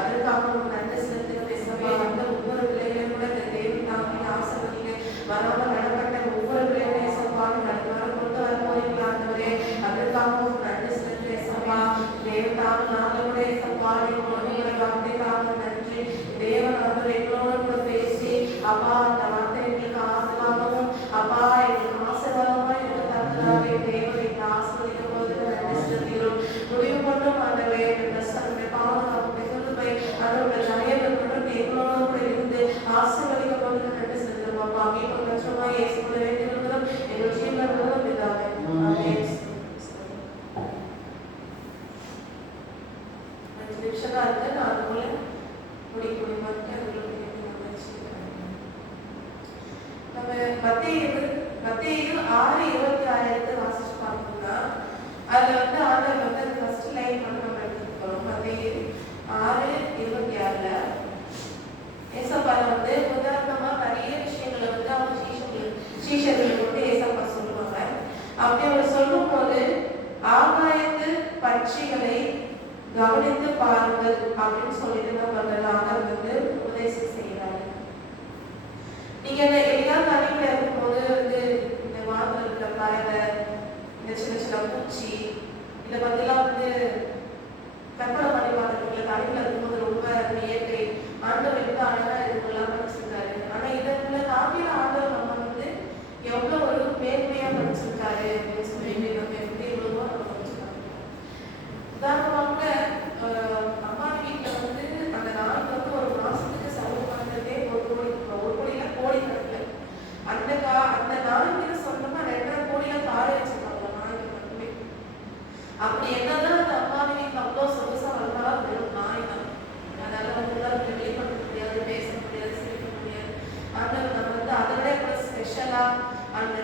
அதற்காக உங்களுக்கு நன்றி செலுத்துகிறோம் இயேசப்பா. அந்த ஒவ்வொரு பிள்ளைகளையும் கூட இந்த தேவன் தாங்கி ஆசீர்வதிங்க. வராமல் நடப்பட்ட ஒவ்வொரு பிள்ளைகளையும் இயேசப்பா நடுவாரம் கொண்டு வர போறீங்களா ஆண்டவரே, அதற்காக உங்களுக்கு நன்றி செலுத்துகிறேன் இயேசப்பா. தேவன் தாங்க நாங்கள் கூட இயேசப்பா உங்களுடைய வார்த்தைக்காக நன்றி. தேவன் ஆண்டவர் எங்களோட கூட பேசி அப்பா அந்த வார்த்தை எங்களுக்கு ஆசீர்வாதமும் அப்பா எங்களுக்கு ஆசீர்வாதமா இருக்க தந்ததாவே தேவன் எங்களை ஆசீர்வதிக்கும் போது நன்றி செலுத்துகிறோம். முடிவு கொண்டும் ஆண்டவரே பிரசன்னுடைய பாதுகாப்பு கிருபை அதோட ஜெயங்கள் தொடர்ந்து எங்களோட கூட இருந்து ஆசீர்வதிக்கும் போது நன்றி செலுத்துகிறோம். அப்பா மீண்டும் கஷ்டமா இயேசுக்குள்ள வேண்டி இருக்கிறோம் எங்கள் ஜீவன் மூலம் இதாவே ஆமென். 5 நிமிஷம் தான் இருக்கு. நான் அது போல முடிக்க மாட்டேன். நம்ம மத்தேயு 6:26 வாசிச்சு பார்த்தோம்னா அதுல ஆண்டவர் அந்த ஃபர்ஸ்ட் லைன் மட்டும் நம்ம எடுத்துக்கிறோம். மத்தேயு 6:26 ஏசப்பா உதாரணமா நிறைய விஷயங்களை அவங்க சீஷர்களுக்கு ஏசப்பா சொல்லுவாங்க. அப்படி அவர் சொல்லும் போது ஆகாயத்து பட்சிகளை கவனித்து பாருங்கள் அப்படின்னு சொல்லிட்டு என்ன பண்றாங்க, ஆண்டவர் உபதேசம் செய்யறாங்க. நீங்க எல்லா தண்ணியில இருக்கும்போது இந்த வானத்துல இருக்கிற பறவை, இந்த சின்ன சின்ன பூச்சி, இதை பத்திலாம் கற்பனை பண்ணி பார்த்துருக்கீங்களா? தண்ணியில இருக்கும்போது ரொம்ப இயற்கை ஆண்டவர் அழகா இதுக்கெல்லாம் படிச்சிருக்காரு. ஆனா இதற்குள்ள தாண்டிய ஆண்டவர் நம்ம எவ்வளவு ஒரு மேன்மையா படிச்சிருக்காரு அப்படின்னு சொல்லிட்டு நம்ம எப்படி எவ்வளவோ நம்ம படிச்சிருக்காங்க. உதாரணமாக அம்மா வீட்டுல அந்த நாள் ஒரு மாசத்துக்கு செலவு பண்றதே 1 கோடியில கோடிக்கணக்கில். அந்த நாளைக்கு சொந்தமா 2.5 கோடியில காரை வச்சிருக்காங்க நாய்க்கு மட்டுமே. அப்படி என்னதான் அந்த அம்மா வீட்டுல அவ்வளவு சொகுசா வந்தாலும் வெறும் நாய் தான். அதனால வெளிப்படுத்த முடியாது, பேச முடியாது, சிரிக்க முடியாது. ஆண்டவர் நம்ம அதை விட கூட ஸ்பெஷலா அந்த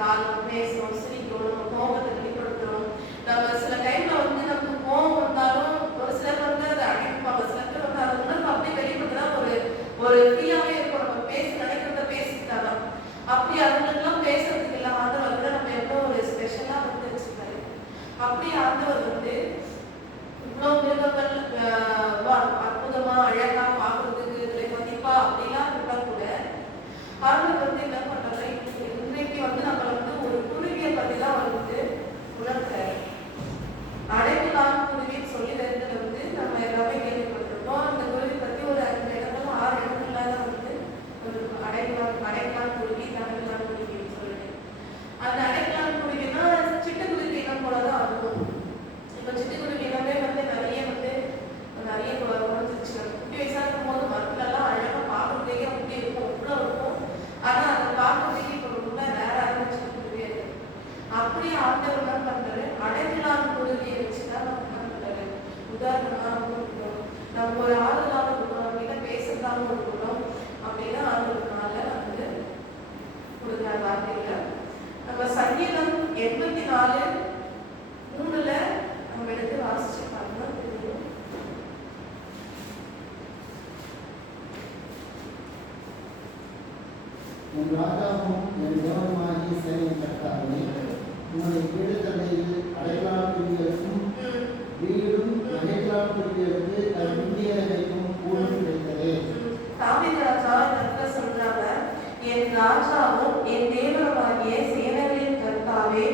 காலம் பேசுறோம், சிரிக்கிறோம், நம்ம கோபத்தை வெளிப்படுத்துறோம். நம்ம சில டைம்ல நமக்கு கோபம் வந்தாலும் ஒரு சிலர் அதை அடிப்பாங்க, சில பேர் அதை உணர்வு அப்படியே வெளிப்படுத்தினா ஒரு ஃப்ரீயாவே இருக்கும். நம்ம நினைக்கிறத பேசிட்டாதான் அப்படி அதுங்களுக்கெல்லாம் பேசுறதுக்கு இல்லை. ஆண்டவர் கூட நம்ம எவ்வளோ ஒரு ஸ்பெஷலா வச்சிருக்காரு. அப்படி ஆண்டவர் இவ்வளோ மிருகங்கள் அற்புதமா அழகா பார்க்கறதுக்கு மதிப்பா அப்படிலாம் இருந்தா கூட ஆண்டவர் என்ன பண்றாரு, இன்றைக்கு நம்மள ஒரு குருவியை பத்தி தான் உணர்த்தாரு. அடைக்கலாம் குருவின்னு சொல்லி நம்ம எல்லாமே கேள்விப்பட்டிருக்கோம். அந்த குருவி பத்தி ஒரு 5 இடத்துல 6 இடத்துல தான் அடைக்கலாம் குருவி, தடைக்கலாம் குருவின்னு சொல்லிட்டு. அந்த அடைக்கலாம் குருவினா சிட்டுக்குருவி இனம் போலதான் இருக்கும். இப்ப சிட்டுக்குருவி இனமே நிறைய குறைஞ்சிருச்சு. குட்டி வயசா இருக்கும் போது மரத்துலலாம் அழகா பார்க்கறதுக்கே அப்படி இருக்கும், அவ்வளோ இருக்கும். ஆனா அதை பார்க்கறதுக்கு இப்ப ரொம்ப நேரம் சிட்டுக்குருவியே இருக்கு. அப்படி ஆண்டவர் என்ன பண்றாரு, அடைக்கலாம் குருவியை வச்சுதான் நம்ம என்ன பண்றாரு, உதாரணமா நம்ம ஒரு ஆறுதலாக இருக்கணும், அப்படின்னா பேசுறதாகவும் இருக்கணும் அப்படின்னா ஆண்டவர்னால கொடுக்குற வார்த்தையில நம்ம சங்கீதம் 84:3 நம்ம எடுத்து வாசிச்சு பார்த்தோம்னா தெரியும். என் ராஜாவும் என் தேவனுமாகிய சேனையின் கர்த்தாவே, உங்களுடைய வீடுகளில் அடைக்கலான் குருவிகளுக்கும் வீடும் அடைக்கலான் குருவிகளுக்கு தன் இந்தியரை வைக்கும் கூடும் கிடைத்ததே. தாவீது ராஜா சொல்றாங்க, என் ராஜாவும் என் தேவனுமாகிய சேனைகளின் கர்த்தாவே,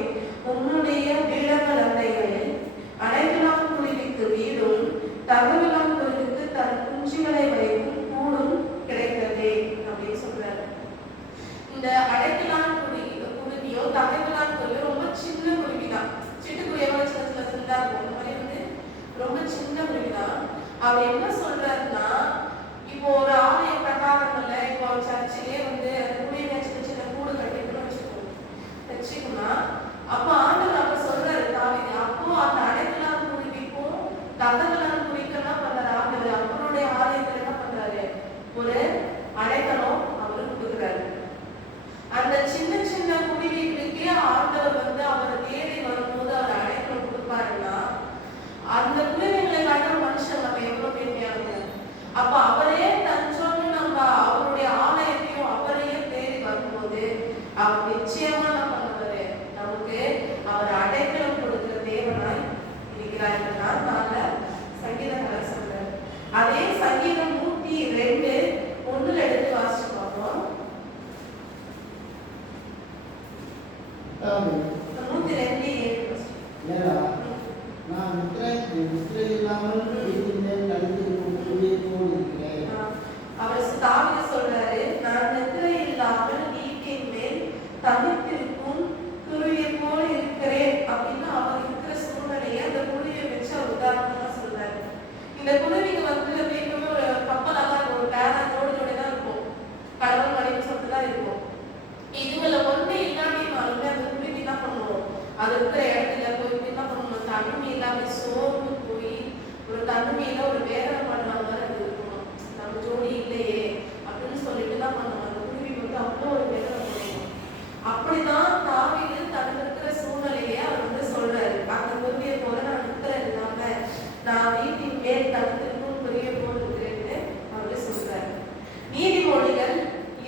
உன்னுடைய வீடுகள் அண்டைகளில் அடைக்கலான் குருவிக்கு வீடும் தகவலாம் குருவிக்கு தன் குஞ்சுகளை வைக்கும் கூடும் கிடைத்ததே அப்படின்னு சொல்றாரு. இந்த அடைக்கலான் குருவியோ தகவலான் குருவியோ ரொம்ப சின்ன குருவிதான். சிட்டுக்குருவியோட சின்ன சின்னதா இருக்கும். அந்த மாதிரி ரொம்ப சின்ன குருவிதான். அவர் என்ன சொல்றாருன்னா, இப்போ ஒரு ஆலய பிரகாரங்கள்ல இப்போ சர்ச்சிலே அந்த குருவியை சின்ன சின்ன கூடு கட்டிக்கணும் வச்சுக்கோன்னா, அப்போ ஆண்டவர் அவர் சொல்றாரு தாவீது, அப்போ அந்த அடைக்கலான் குருவிக்கும் தகவலான் குருவிக்கெல்லாம் பண்றாரு ஆண்டவர். அவருடைய ஆலயத்துல என்ன பண்றாரு, ஒரு அடைக்கலம் அவரு கொடுக்குறாரு. அந்த சின்ன சின்ன குருவிகளுக்கே ஆண்டவர் அவரை தேடி வரும்போது அவர் அடைக்கலம் கொடுப்பாருன்னா, அந்த குருவிகளை காட்டுற மனுஷன் நம்ம எவ்வளவு பெருமையானது. அப்ப அவரே தஞ்சோன்னு நம்ம அவருடைய ஆலயத்தையும் அவரையே தேடி வரும்போது அவர் நிச்சயமா என்ன பண்ணுவாரு, நமக்கு அவர் அடைக்கலம் கொடுக்கிற தேவனாய் இருக்கிறார். சங்கீதக்காரர் சொல்றாரு. நீதிமொழிகள்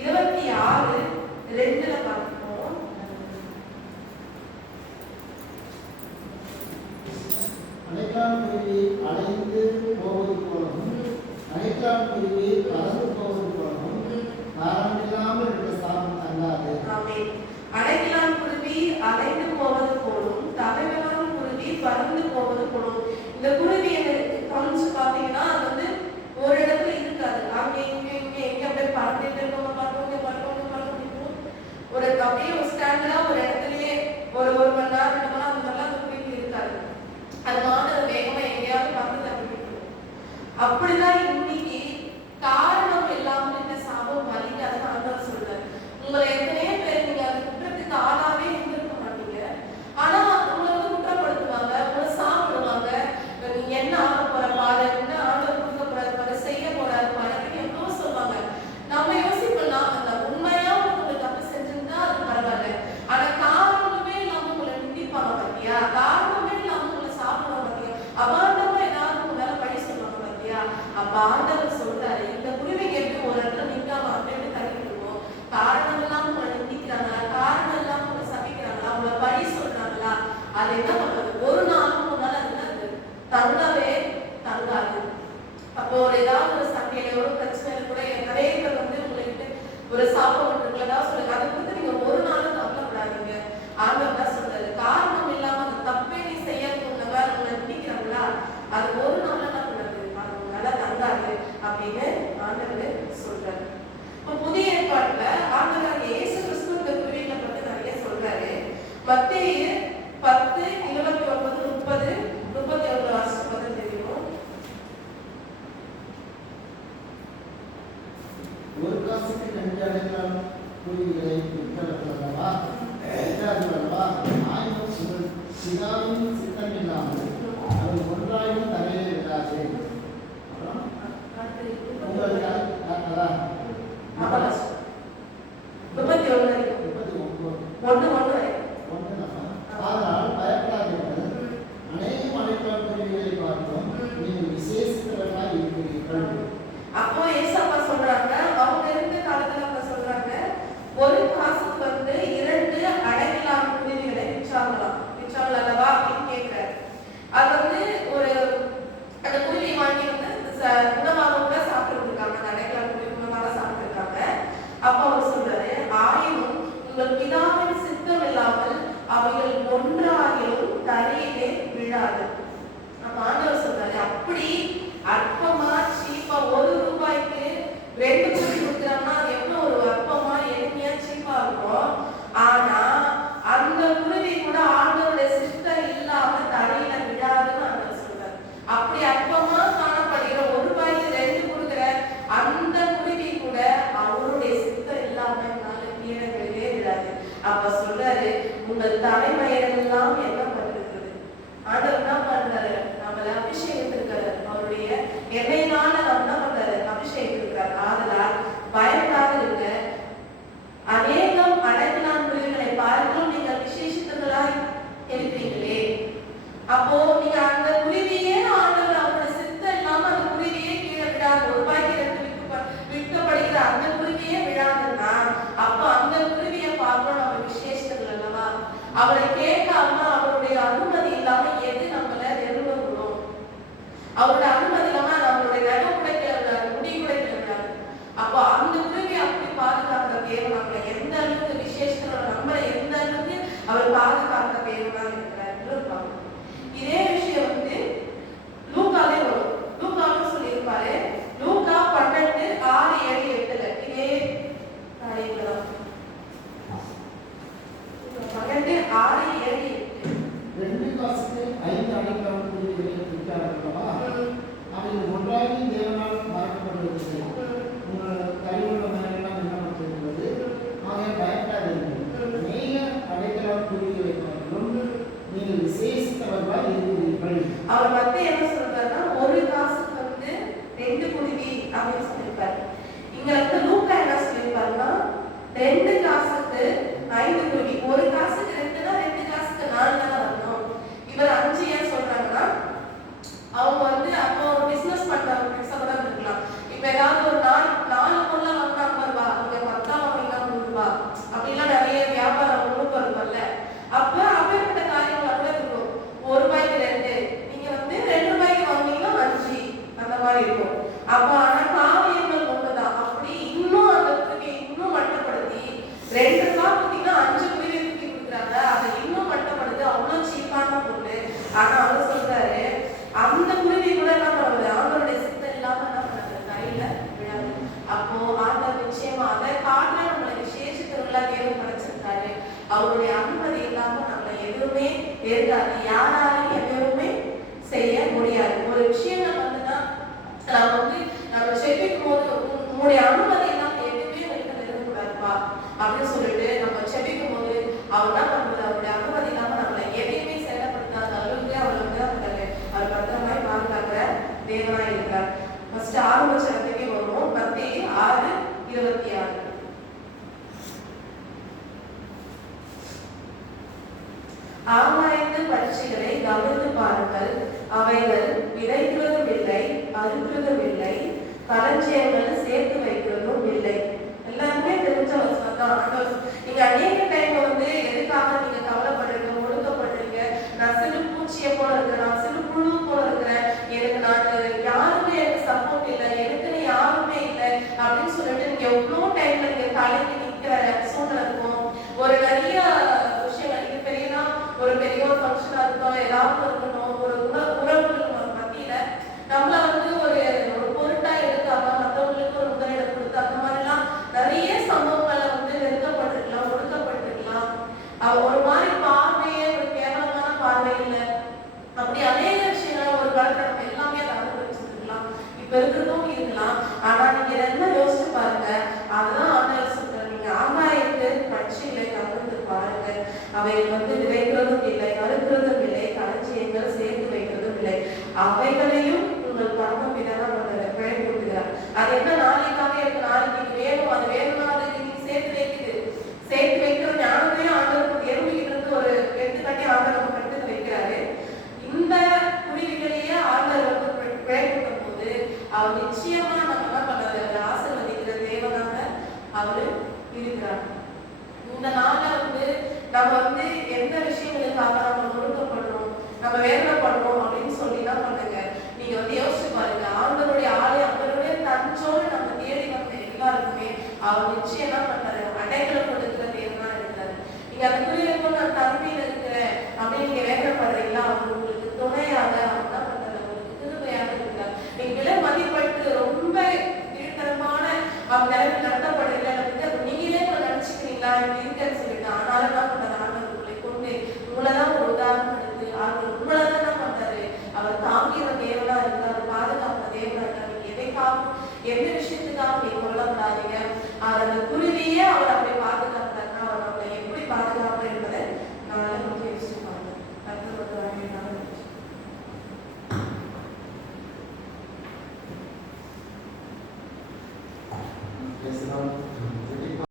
26:2 பார்ப்போம். அடைக்கலான் குருவி அலைந்து போவது போலவும் அடைக்கலான் குருவி பறந்து போவது போலவும் காரணமில்லாமல் இருக்கிற சாபம் தங்காது. ஆமென். அடைக்கலான் குருவி அலைந்து போவது போலும் தகவலான் குருவி பறந்து போவது போலும். இந்த குருவி கவனிச்சு பார்த்தீங்கன்னா அது வந்து ஒரு இடத்துல இருக்காது. அங்க இங்க அப்படியே பறந்துட்டு இருக்கவங்க ஒரு அப்படியே ஒரு ஸ்டாண்டர்டா ஒரு இடத்துலயே ஒரு மணி நேரம் 2 மணி நேரம் அந்த மாதிரிலாம் அந்த குருவி இருக்காது. அது மாதிரி வேகமா எங்கேயாவது பறந்து தப்பிட்டு அப்படிதான் இன்னைக்கு காரணம் இல்லாமல் இந்த சாபம் வலிக்காதுன்னு ஆண்டவர் சொல்றாரு. உங்களை எத்தனையோ பேர் நீங்க அந்த குற்றத்துக்கு ஆளாவே இருந்திருக்க மாட்டீங்க. ஆனா உங்களை வந்து குற்றப்படுத்துவாங்க, உங்களை சாப்பிடுவாங்க. நீங்க என்ன ஆக போற பாரு, என்ன ஆண்டவர் கொடுக்க போறாரு பாரு, செய்ய போறாரு பாரு அப்படின்னு எவ்வளவு சொல்லுவாங்க. நம்ம யோசிக்கலாம், அந்த உண்மையா உங்களுக்கு தப்பு செஞ்சிருந்தா அது பரவாயில்ல. ஆனா காரணமே இல்லாம உங்களை நிந்திப்பாங்க பாத்தியா, காரணமே இல்லாம உங்களை சாப்பிடுவாங்க பாத்தியா, அபாண்டமா ஏதாவது உங்க மேல பழி சொல்லுவாங்க பாத்தியா. அப்ப ஆண்டவர் சொல்றாரு, இந்த குருவிக்கு எப்படி ஒரு இடத்துல நிற்காம அப்படின்னு தள்ளிட்டு இருக்கோம். காரணம் இல்லாம உங்களை நிந்திக்கிறாங்களா, காரணம் இல்லாம உங்களை சபிக்கிறாங்களா, உங்களை பழி சொல்றாங்களா, அது என்ன பண்றது? ஒரு நாளும் உங்களால அது தங்கவே தங்காது. அப்போ ஒரு ஏதாவது ஒரு சண்டையில ஒரு பிரச்சனையில கூட நிறைய பேர் வந்து உங்ககிட்ட ஒரு சாபம் இருக்குல்லதா சொல்லுங்க, அதை குறித்து நீங்க ஒரு நாளும் கவலைப்படாதீங்க. ஆண்டவர் தான் சொல்றாரு, காரணம் இல்லாம அந்த தப்பை நீ செய்ய போனவ உங்களை நினைக்கிறாங்களா, அது ஒரு நாள் என்ன பண்றது, அது உங்களால தங்காது அப்படின்னு ஆண்டவர் சொல்றாரு. இப்போ புதிய ஏற்பாட்டுல ஆண்டவர் இயேசு கிறிஸ்து இந்த குருவிகளை பத்தி நிறைய சொல்றாரு. மத்தேயு 10:29, 30, 31 வருஷம் வந்து தெரியும். ஒரு காசுக்கு 2 அடைக்கலான் குருவிகளை விற்றவர்களல்லவா விற்றார்களல்லவா? ஆயினும் உங்கள் பிதாவின் சித்தம் இல்லாமல் அவை ஒன்றாயும் தரையிலே விடாது. அப்புறம் உங்களுக்கு அதான் 31 அதனால் பயப்படாதீர்கள். அநேக அடைக்கலான் குருவிகளை பார்த்தும் நீங்கள் விசேஷித்தவர்களாய் இருக்கிறீர்கள். அப்போ ஏசப்பா சொல்றாங்க, அவங்க இருந்த காலத்துல அவங்க சொல்றாங்க, ஒரு காசுக்கு வந்து 2 அடைக்கலான் குருவிகளை விற்றாங்களா அப்படின்னு கேட்கிறாரு. அது வந்து ஒரு அந்த குருவி வாங்கி வந்து உணவாக கூட சாப்பிட்டு இருக்காங்க, அந்த அடைக்கலான் குருவி உணவாக சாப்பிட்டு இருக்காங்க. அப்போ அவர் சொல்றாரு, ஆயினும் உங்கள் பிதாவின் சித்தம் இல்லாமல் அவைகள் ஒன்றாகிலும் தரையிலே விழாது. அப்ப ஆண்டவர் சொல்றாரு, அப்படி அற்பமா சீப்பா 1 ரூபாய்க்கு 2 குருவி கொடுக்குறாங்கன்னா அது எவ்வளவு ஒரு அற்பமா எளிமையா சீப்பா இருக்கும். ஆனா அந்த குருவி கூட ஆண்டவருடைய சித்தம் இல்லாம தரையில விழாதுன்னு ஆண்டவர் சொல்றாரு. அப்படி அற்பமா காணப்படுகிற 1 ரூபாய்க்கு 2 கொடுக்குற அந்த குருவி கூட அவருடைய சித்தம் இல்லாம கீழே விழவே விழாது. அப்ப சொல்றாரு, உங்கள் தலைமையெல்லாம் என்ன பண்றது, ஆண்டவர் என்ன பண்றாரு, நம்மள அபிஷேகத்திருக்காரு, அவருடைய எண்ணெயினால நம்ம என்ன பண்றாரு, அபிஷேகத்திருக்காரு. ஆதலால் பயப்படாத இருக்க. அநேகம் அடைக்கலான் குருவிகளை பார்த்தும் நீங்கள் விசேஷித்தவர்களாய் இருக்கிறீங்களே. அப்போ நீங்க அந்த குருவியே ஆண்டவர் அவரோட சித்தம் இல்லாம அந்த குருவியே கீழே விடாது, 1 ரூபாய்க்கு 2 விற்கப்படுகிற அந்த குருவியே விடாதுன்னா அப்ப அந்த குருவியை பார்க்கணும் நம்ம விசேஷங்கள் அல்லவா. அவரை கேட்காம அவருடைய அனுமதி இல்லாம எது நம்மள நெருங்கணும், அவருடைய அனுமதி இல்லாம நம்மளுடைய நகை குடைக்கல விடாது, முடி குடைக்கல விடாது. அப்போ அந்த குருவி அப்படி பாதுகாக்கிற தேவன் நம்மளை எந்த அளவுக்கு விசேஷங்களோட நம்மளை எந்த அளவுக்கு அவர் பாதுகாக்கிற தேவனா இருக்கிறார். இதே விஷயம் வந்து லூக்காலே வரும். லூக்காலும் சொல்லியிருப்பாரு, லூக்கா 12:6-7-8 இதே காரியங்களாம். 12:6-7-8 2 காசுக்கு 5 அடைக்கலான் குருவிகளை விற்றார்களல்லவா? அவைகள் ஒன்றாகி தேவனால் மறக்கப்படுவதில்லை. உங்கள் கழிவுள்ள மேலெல்லாம் என்ன செய்கிறது? ஆகையால் பயப்படாதீர்கள். அநேக அடைக்கலான் குருவிகளை பார்த்தும் நீங்கள் விசேஷித்தவர்களாய் இருக்கிறீர்கள். இருக்காது. யாராலையும் எதுவுமே செய்ய முடியாது. ஒரு விஷயங்கள் வந்துன்னா நம்ம வந்து நம்ம செபிக்கும் போது உங்களுடைய அனுமதி எல்லாம் எதுவுமே வெளியில நிறுவக்கூடாதுப்பா அப்படின்னு சொல்லிட்டு நம்ம செபிக்கும் போது அவர் என்ன பண்றது, அவருடைய அனுமதி இல்லாம நம்மளை எதையுமே செயல்படுத்தாத அளவுக்கு அவர் வந்து அவர் பத்திரமாய் பாதுகாக்கிற தேவனா இருக்கிறார். ஃபர்ஸ்ட் ஆரம்பிச்சதுக்கே வருவோம். மத்தேயு 6:26. ஆகாயத்து பட்சிகளை கவனித்து பாருங்கள், அவைகள் விதைக்கிறதும் இல்லை, அறுக்கிறதும் இல்லை, களஞ்சியங்கள் சேர்த்து வைக்கிறதும் இல்லை. எல்லாருமே தெரிஞ்ச வசனம் தான். நீங்க அநேக டைம்ல வந்து எதுக்காக நீங்க கவலைப்படுறீங்க, ஒழுக்கப்படுறீங்க, நான் சிறு பூச்சியை போல இருக்கிறேன், நான் சிறு புழு போல இருக்கிறேன், எனக்கு யாருமே எனக்கு சப்போர்ட் இல்லை, எனக்குன்னு யாருமே இல்லை அப்படின்னு சொல்லிட்டு நீங்க எவ்வளோ டைம்ல நீங்க கலங்கி நிற்கிற சூழ்நிலை இருக்கும். ஒரு நிறைய விஷயங்கள் நீங்க பெரியனா ஒரு பெரிய ஒரு ஃபங்க்ஷனா இருக்கட்டும், ஏதாவது இருக்கணும், ஒரு உறவுகள் மத்தியில நம்மள வந்து ஒரு பொருட்டா எடுக்காம மற்றவங்களுக்கு ஒரு முதலிடம் கொடுத்து அந்த மாதிரிலாம் நிறைய சம்பவங்களை வந்து நிறுத்தப்பட்டிருக்கலாம், ஒடுக்கப்பட்டிருக்கலாம். ஒரு மாதிரி பார்வையே ஒரு கேவலமான பார்வை இல்லை. அப்படி அநேக விஷயங்கள் ஒரு காலத்துல நம்ம எல்லாமே அதை அனுபவிச்சிருக்கலாம், இப்ப இருக்கிறதும் இருக்கலாம். ஆனா நீங்க என்ன யோசிச்சு பாருங்க, அதுதான் ஆண்டவர் சொல்றாரு, நீங்க ஆகாயத்து பட்சிகளை கவனித்து பாருங்க, அவை வந்து விதைக்கிறதும் இல்லை, அறுக்கிறதும் இல்லை, களஞ்சியங்கள் சேர்த்து வைக்கிறதும் இல்லை, அவைகளையும் உங்கள் பரமபிதாதான் பயன்படுத்துகிறார். அது என்ன நாளைக்காக இருக்கு, நாளைக்கு இது வேணும், அது வேணும்னா அது நீங்க சேர்த்து வைக்குது. சேர்த்து வைக்கிற ஞானமே ஆண்டவர் எறும்பிக்கிட்டு இருந்து ஒரு எடுத்துக்காட்டி ஆண்டவர் நம்ம கட்டு வைக்கிறாரு. இந்த குருவிகளையே ஆண்டவர் வந்து பயன்படுத்தும் போது அவர் நிச்சயமா நம்ம என்ன பண்றது, அவர் ஆசீர்வதிக்கிற தேவனாக அவரு இருக்கிறார். இந்த நாள்ல வந்து நம்ம வந்து எந்த விஷயங்களுக்காக நம்ம ஒழுக்கப்படுறோம், நம்ம வேதனை பண்றோம் அப்படின்னு சொல்லி தான் பண்ணுங்க. நீங்க வந்து யோசிச்சு பாருங்க, ஆண்டவருடைய ஆலயம் அவருடைய தஞ்சோடு நம்ம தேடி வந்த எல்லாருக்குமே அவர் நிச்சயம் என்ன பண்றாரு, அடைக்கலம் கொடுக்கிற தேவனா இருக்கிறாரு. நீங்க அந்த குருவிக்கும் நான் தனிமையில இருக்கிறேன் அப்படின்னு நீங்க வேதனைப்படுறீங்களா, அவர் உங்களுக்கு துணையாக அவர் என்ன பண்றாரு, உங்களுக்கு கிருபையாக இருக்கிறார். நீங்க விலை மதிப்பட்டு ரொம்ப கீழ்த்தரமான நிலைமை நடத்தப்படுறீங்க, நீங்களே நினைச்சுக்கிறீங்களா இப்படி இருக்கன்னு